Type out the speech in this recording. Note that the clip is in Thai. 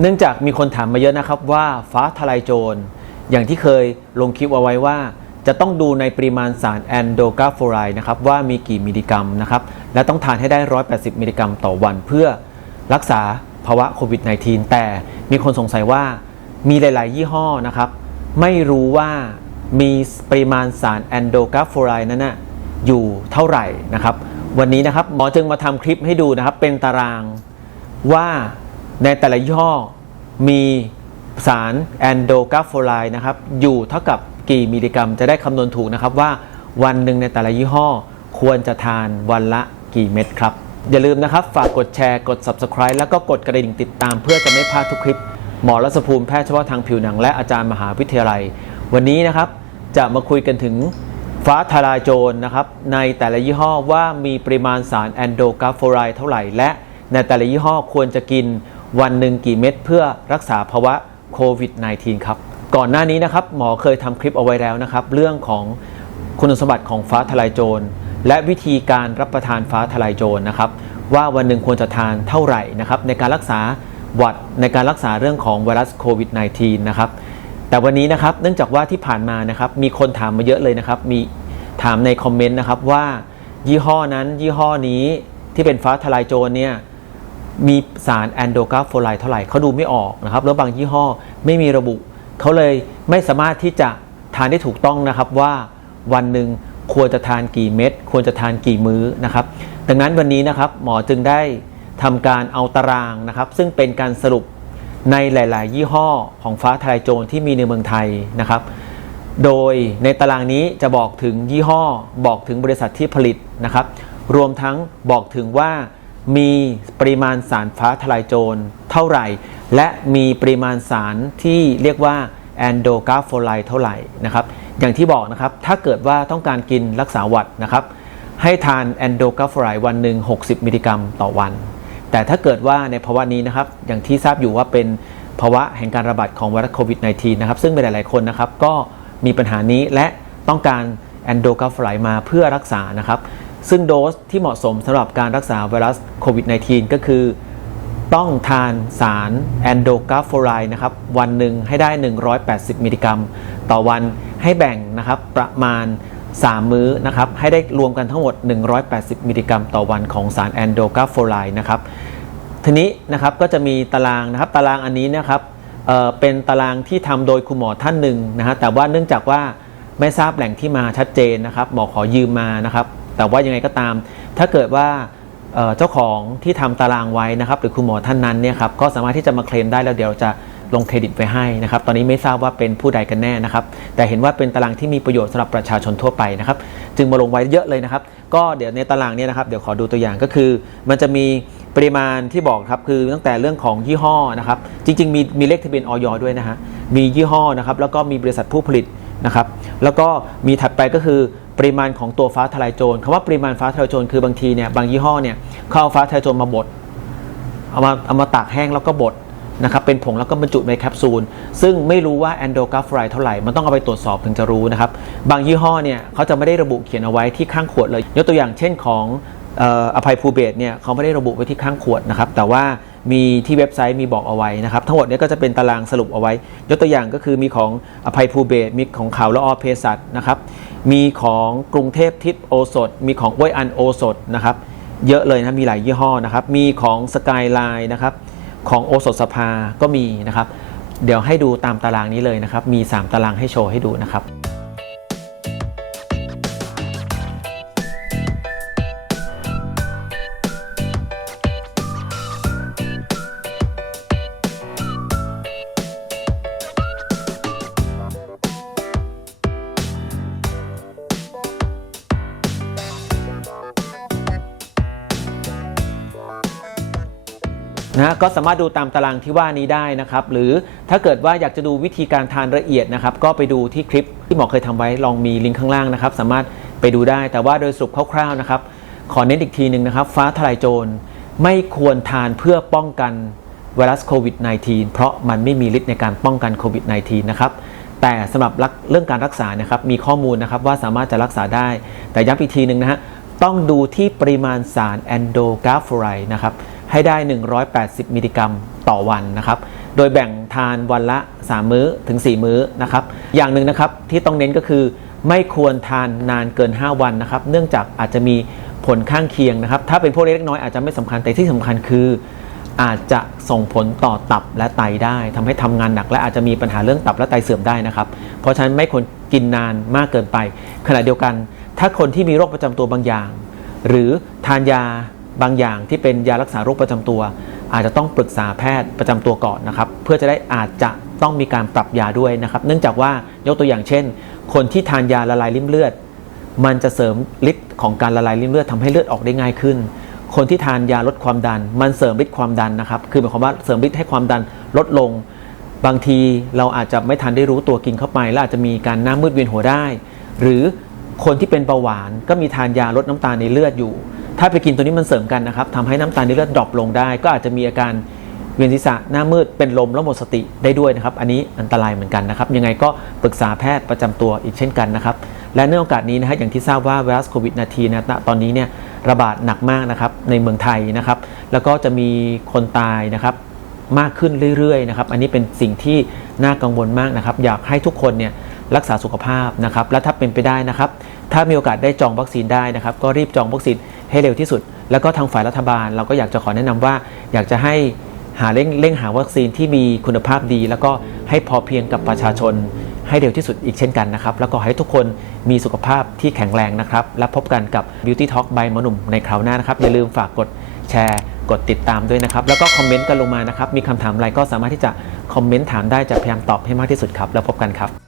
เนื่องจากมีคนถามมาเยอะนะครับว่าฟ้าทลายโจร อย่างที่เคยลงคลิปเอาไว้ว่า จะต้องดูในปริมาณสารแอนโดกาฟอไรนะครับว่ามีกี่มิลลิกรัมนะครับและต้องทานให้ได้ 180 มิลลิกรัมต่อวัน เพื่อรักษาภาวะโควิด -19 แต่มีคนสงสัยว่ามีหลาย ๆ ยี่ห้อนะครับไม่รู้ว่ามีปริมาณสารแอนโดกาฟอไรนั้นนะอยู่เท่าไหร่นะครับวันนี้นะครับหมอจึงมาทำคลิปให้ดูนะครับเป็นตารางว่า ในแต่ละยี่ห้อมีสารแอนโดกาโฟไลน์นะครับอยู่เท่ากับกี่มิลลิกรัม จะได้คำนวณถูกนะครับว่าวันหนึ่งในแต่ละยี่ห้อ ควรจะทานวันละกี่เม็ดครับ อย่าลืมนะครับ ฝากกดแชร์กด Subscribe แล้วก็กดกระดิ่งติดตามเพื่อจะไม่พลาดทุกคลิป หมอรัศภูมิแพทย์เฉพาะทางผิวหนังและอาจารย์มหาวิทยาลัย วันนี้นะครับจะมาคุยกันถึงฟ้าทลายโจรนะครับในแต่ละยี่ห้อว่ามีปริมาณสารแอนโดกาโฟไรด์เท่าไหร่และในแต่ละยี่ห้อควรจะกิน วันหนึ่งกี่เม็ดเพื่อรักษาภาวะโควิด -19 ครับ ก่อนหน้านี้นะครับหมอเคยทำคลิปเอาไว้แล้วนะครับ เรื่องของคุณสมบัติของฟ้าทลายโจร และวิธีการรับประทานฟ้าทลายโจรนะครับ ว่าวันหนึ่งควรจะทานเท่าไหร่นะครับในการรักษาหวัดในการรักษาเรื่องของไวรัสโควิด -19 นะครับแต่วันนี้นะครับเนื่องจากว่าที่ผ่านมานะครับมีคนถามมาเยอะเลยนะครับมีถามในคอมเมนต์นะครับว่ายี่ห้อนั้นยี่ห้อนี้ที่เป็นฟ้าทลายโจรเนี่ย มีสารแอนโดกาโฟไลด์เท่าไหร่เขาดูไม่ออกนะครับแล้วบางยี่ห้อไม่มีระบุ เขาเลยไม่สามารถที่จะทานได้ถูกต้องนะครับว่าวันหนึ่งควรจะทานกี่เม็ดควรจะทานกี่มื้อนะครับ ดังนั้นวันนี้นะครับหมอจึงได้ทำการเอาตารางนะครับ ซึ่งเป็นการสรุปในหลาย ๆ ยี่ห้อของฟ้าทลายโจรที่มีในเมืองไทยนะครับ โดยในตารางนี้จะบอกถึงยี่ห้อ บอกถึงบริษัทที่ผลิตนะครับ รวมทั้งบอกถึงว่า มีปริมาณสารฟ้าทลายโจรเท่าไหร่ และมีปริมาณสารที่เรียกว่าแอนโดกาโฟไลเท่าไหร่นะครับอย่างที่บอกนะครับถ้าเกิดว่าต้องการกินรักษาหวัดนะครับให้ทานแอนโดกาโฟไลวันหนึ่ง60 มิลลิกรัมต่อวัน แต่ถ้าเกิดว่าในภาวะนี้นะครับอย่างที่ทราบอยู่ว่าเป็นภาวะแห่งการระบาดของไวรัสโควิด -19 นะครับซึ่งเป็นหลาย ๆ คนนะครับก็มีปัญหานี้และต้องการแอนโดกาโฟไลมาเพื่อรักษานะครับ ซึ่งโดสที่เหมาะสมสำหรับการรักษาไวรัสโควิด -19 ก็คือ ต้องทานสารแอนโดกาโฟไลนะครับ วันหนึ่งให้ได้ 180 มิลลิกรัม ต่อวันให้แบ่งนะครับประมาณ 3 มื้อนะครับ ให้ได้รวมกันทั้งหมด 180 มิลลิกรัม ต่อวันของสารแอนโดกาโฟไลนะครับทีนี้นะครับก็จะมีตารางนะครับตารางอันนี้นะครับเเป็นตารางที่ทำโดยคุณหมอท่านหนึ่งนะฮะแต่ว่าเนื่องจากว่าไม่ทราบแหล่งที่มาชัดเจนนะครับหมอขอยืมมานะครับ แต่ว่ายังไงก็ตาม ถ้าเกิดว่าเจ้าของที่ทำตารางไว้นะครับ หรือคุณหมอท่านนั้นเนี่ยครับก็สามารถที่จะมาเคลมได้แล้วเดี๋ยวจะลงเครดิตไว้ให้นะครับ ตอนนี้ไม่ทราบว่าเป็นผู้ใดกันแน่นะครับ แต่เห็นว่าเป็นตารางที่มีประโยชน์สำหรับประชาชนทั่วไปนะครับ จึงมาลงไว้เยอะเลยนะครับ ก็เดี๋ยวในตารางเนี้นะครับ เดี๋ยวขอดูตัวอย่างก็คือ มันจะมีปริมาณที่บอกครับ คือตั้งแต่เรื่องของยี่ห้อนะครับ จริง ๆ มีมีเลขทะเบียนออยด้วยนะฮะ มียี่ห้อนะครับ แล้วก็มีบริษัทผู้ผลิต นะครับแล้วก็มีถัดไปก็คือปริมาณของตัวฟ้าทลายโจรคำว่าปริมาณฟ้าทลายโจรคือบางทีเนี่ยบางยี่ห้อเนี่ยเขาเอาฟ้าทลายโจรมาบดเอามาเอามาตากแห้งแล้วก็บดนะครับเป็นผงแล้วก็บรรจุในแคปซูล ซึ่งไม่รู้ว่าแอนโดกราฟไรเท่าไหร่ มันต้องเอาไปตรวจสอบถึงจะรู้นะครับ บางยี่ห้อเนี่ยเขาจะไม่ได้ระบุเขียนเอาไว้ที่ข้างขวดเลย ยกตัวอย่างเช่นของอภัยภูเบศเนี่ยเขาไม่ได้ระบุไว้ที่ข้างขวดนะครับ แต่ว่า มีที่เว็บไซต์มีบอกเอาไว้นะครับ ทั้งหมดเนี้ก็จะเป็นตารางสรุปเอาไว้ ยกตัวอย่างก็คือมีของอภัยภูเบศมีของข่าวละออเภสัชนะครับมีของกรุงเทพทิพย์โอสถมีของอ้วยอันโอสถนะครับเยอะเลยนะมีหลายยี่ห้อนะครับ มีของสกายไลน์นะครับของโอสถสภาก็มีนะครับ เดี๋ยวให้ดูตามตารางนี้เลยนะครับ มี 3 ตารางให้โชว์ให้ดูนะครับ นะก็สามารถดูตามตารางที่ว่านี้ได้นะครับ หรือถ้าเกิดว่าอยากจะดูวิธีการทานละเอียดนะครับ ก็ไปดูที่คลิปที่หมอเคยทำไว้ลองมีลิงก์ข้างล่างนะครับ สามารถไปดูได้ แต่ว่าโดยสรุปคร่าวๆนะครับ ขอเน้นอีกทีหนึ่งนะครับ ฟ้าทลายโจรไม่ควรทานเพื่อป้องกันไวรัสโควิด -19 เพราะมันไม่มีฤทธิ์ในการป้องกันโควิด -19 นะครับแต่สำหรับเรื่องการรักษานะครับมีข้อมูลนะครับว่าสามารถจะรักษาได้ แต่ย้ำอีกทีหนึ่งนะฮะต้องดูที่ปริมาณสารแอนโดกาฟไรนะครับ ให้ได้ 180 มิลลิกรัมต่อวันนะครับ โดยแบ่งทานวันละ 3 มื้อถึง 4 มื้อนะครับ อย่างหนึ่งนะครับที่ต้องเน้นก็คือ ไม่ควรทานนานเกิน 5 วันนะครับ เนื่องจากอาจจะมีผลข้างเคียงนะครับ ถ้าเป็นพวกเล็กน้อยอาจจะไม่สำคัญ แต่ที่สำคัญคือ อาจจะส่งผลต่อตับและไตได้ทำให้ทำงานหนัก และอาจจะมีปัญหาเรื่องตับและไตเสื่อมได้นะครับ เพราะฉะนั้นไม่ควรกินนานมากเกินไป ขณะเดียวกัน ถ้าคนที่มีโรคประจำตัวบางอย่าง หรือทานยา บางอย่างที่เป็นยารักษาโรคประจำตัว อาจจะต้องปรึกษาแพทย์ประจำตัวก่อนนะครับเพื่อจะได้อาจจะต้องมีการปรับยาด้วยนะครับ เนื่องจากว่ายกตัวอย่างเช่น คนที่ทานยาละลายริ่มเลือด มันจะเสริมฤทธิ์ของการละลายริ่มเลือดทำให้เลือดออกได้ง่ายขึ้น คนที่ทานยาลดความดัน มันเสริมฤทธิ์ความดันนะครับคือหมายความว่าเสริมฤทธิ์ให้ความดันลดลง บางทีเราอาจจะไม่ทันได้รู้ตัวกินเข้าไป แล้วอาจจะมีการหน้ามืดเวียนหัวได้ หรือคนที่เป็นเบาหวานก็มีทานยาลดน้ำตาลในเลือดอยู่ ถ้าไปกินตัวนี้มันเสริมกันนะครับทำให้น้ำตาลในเลือดดรอปลงได้ ก็อาจจะมีอาการเวียนศีรษะหน้ามืดเป็นลมแล้วหมดสติได้ด้วยนะครับ อันนี้อันตรายเหมือนกันนะครับ ยังไงก็ปรึกษาแพทย์ประจำตัวอีกเช่นกันนะครับ และในโอกาสนี้นะฮะอย่างที่ทราบว่าไวรัสโควิด -19 นะตอนนี้เนี่ยระบาดหนักมากนะครับในเมืองไทยนะครับ แล้วก็จะมีคนตายนะครับมากขึ้นเรื่อยๆนะครับ อันนี้เป็นสิ่งที่น่ากังวลมากนะครับ อยากให้ทุกคนเนี่ย รักษาสุขภาพนะครับและถ้าเป็นไปได้นะครับ ถ้ามีโอกาสได้จองวัคซีนได้นะครับ ก็รีบจองวัคซีนให้เร็วที่สุด แล้วก็ทางฝ่ายรัฐบาล เราก็อยากจะขอแนะนำว่า อยากจะให้หาเร่งเร่งหาวัคซีนที่มีคุณภาพดี แล้วก็ให้พอเพียงกับประชาชนให้เร็วที่สุดอีกเช่นกันนะครับ แล้วก็ให้ทุกคนมีสุขภาพที่แข็งแรงนะครับ และพบกันกับ Beauty Talk by หมอหนุ่มในคราวหน้านะครับ อย่าลืมฝากกดแชร์กดติดตามด้วยนะครับ แล้วก็คอมเมนต์กันลงมานะครับ มีคำถามอะไรก็สามารถที่จะคอมเมนต์ถามได้จะพยายามตอบให้มากที่สุดครับ แล้วพบกันครับ